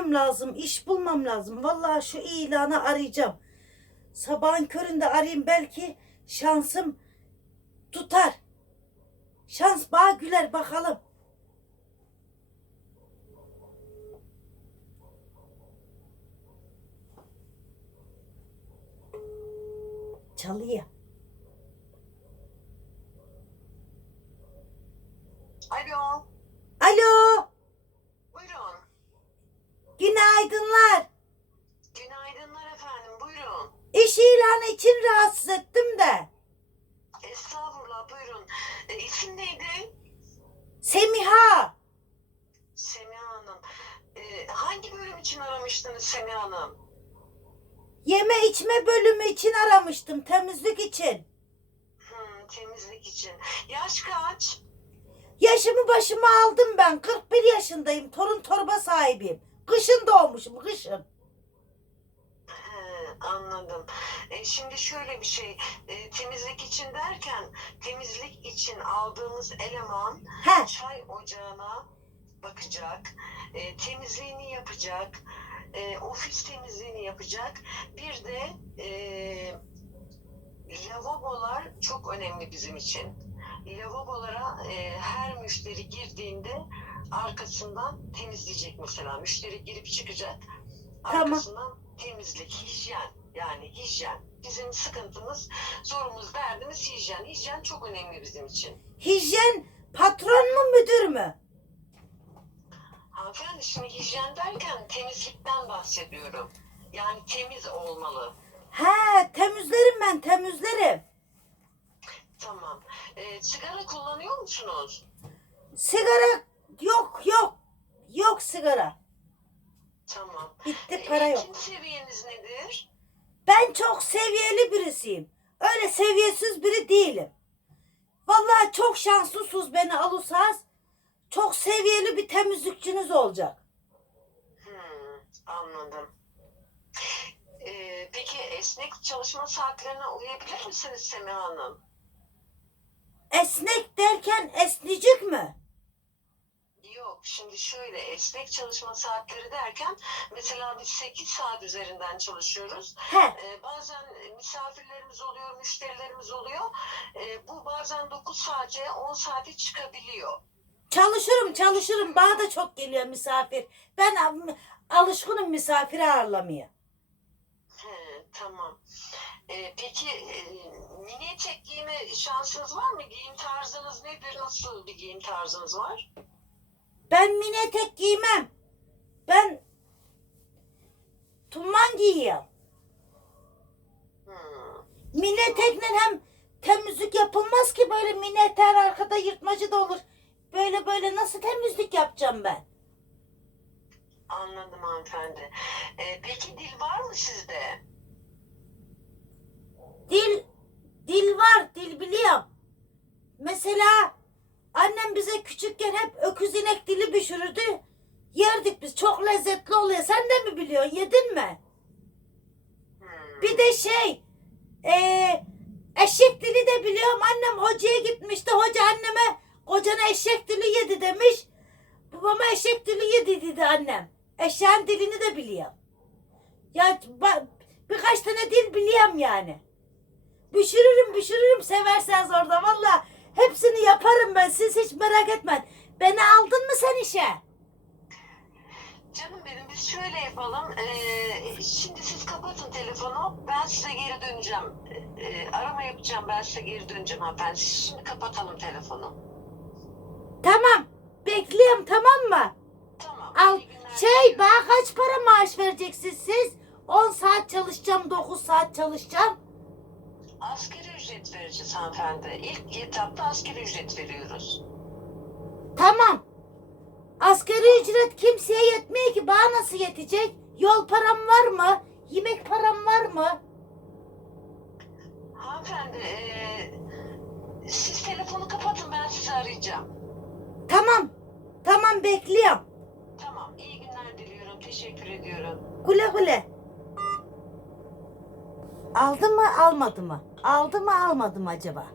gitmem lazım. iş bulmam lazım. Vallahi şu ilanı arayacağım. Sabahın köründe arayayım belki şansım tutar. Şans bana güler bakalım. Çalıyor. İlanı için rahatsız ettim de. Estağfurullah buyurun. E, isim neydi? Semiha. Semiha Hanım. E, hangi bölüm için aramıştınız Semiha Hanım? Yeme içme bölümü için aramıştım. Temizlik için. Hmm, temizlik için. Yaş kaç? Yaşımı başıma aldım ben. 41 yaşındayım. Torun torba sahibiyim. Kışın doğmuşum. Kışın. He, anladım. E, şimdi şöyle bir şey. E, temizlik için derken temizlik için aldığımız eleman He. çay ocağına bakacak, e, temizliğini yapacak, e, ofis temizliğini yapacak. Bir de e, lavabolar çok önemli bizim için. Lavabolara e, her müşteri girdiğinde arkasından temizleyecek mesela. Müşteri girip çıkacak. Tamam. Arkasından temizlik, hijyen. Yani hijyen. Bizim sıkıntımız, sorumuz, derdimiz hijyen. Hijyen çok önemli bizim için. Hijyen patron mu müdür mü? Hanımefendi şimdi hijyen derken temizlikten bahsediyorum. Yani temiz olmalı. He temizlerim ben temizlerim. Tamam. Ee, sigara kullanıyor musunuz? Sigara yok yok. Yok sigara. Tamam. Bitti Ee, para yok. eğitim seviyeniz nedir? Ben çok seviyeli birisiyim. Öyle seviyesiz biri değilim. Vallahi çok şanslısınız beni alırsanız. Çok seviyeli bir temizlikçiniz olacak. Hmm, anladım. Ee, peki esnek çalışma saatlerine uyabilir misiniz Semiha Hanım? Esnek derken esnicik mi? Şimdi şöyle esnek çalışma saatleri derken mesela biz 8 saat üzerinden çalışıyoruz. Ee, bazen misafirlerimiz oluyor, müşterilerimiz oluyor. Ee, bu bazen 9 saate, 10 saate çıkabiliyor. Çalışırım çalışırım. Bana da çok geliyor misafir. Ben alışkınım misafir ağırlamaya. He, tamam. Ee, peki e, mini etek giyme şansınız var mı? Giyim tarzınız nedir? Nasıl bir giyim tarzınız var? Ben mini etek giymem. Ben tuman giyiyorum. Hmm, Mini etekle hem temizlik yapılmaz ki böyle mini eteğin arkada yırtmacı da olur. Böyle böyle nasıl temizlik yapacağım ben? anladım hanımefendi. Ee, peki dil var mı sizde? Dil dil var, dil biliyorum. Mesela annem bize küçükken hep öküz inek dili pişirirdi. Yerdik biz. Çok lezzetli oluyor. Sen de mi biliyorsun? Yedin mi? Bir de şey eee eşek dili de biliyorum. Annem hocaya gitmişti. Hoca anneme kocana eşek dili yedi demiş. Babama eşek dili yedi dedi annem. Eşeğin dilini de biliyorum. Ya birkaç tane dil biliyorum yani. Pişiririm pişiririm severseniz orada valla. Hepsini yaparım ben siz hiç merak etmeyin. Beni aldın mı sen işe? Canım benim biz şöyle yapalım. Ee, şimdi siz kapatın telefonu. Ben size geri döneceğim. Ee, arama yapacağım. Ben size geri döneceğim hanımefendi. Şimdi kapatalım telefonu. Tamam. Bekliyorum tamam mı? Tamam. Al şey bana kaç para maaş vereceksiniz siz? 10 saat çalışacağım 9 saat çalışacağım. Asgari ücret vereceğiz hanımefendi. İlk etapta asgari ücret veriyoruz. Tamam. Asgari ücret kimseye yetmiyor ki bana nasıl yetecek? Yol param var mı? Yemek param var mı? Hanımefendi ee, siz telefonu kapatın ben sizi arayacağım. Tamam. Tamam bekliyorum. Tamam iyi günler diliyorum. Teşekkür ediyorum. Güle güle. Aldı mı almadı mı? Aldı mı almadı mı acaba?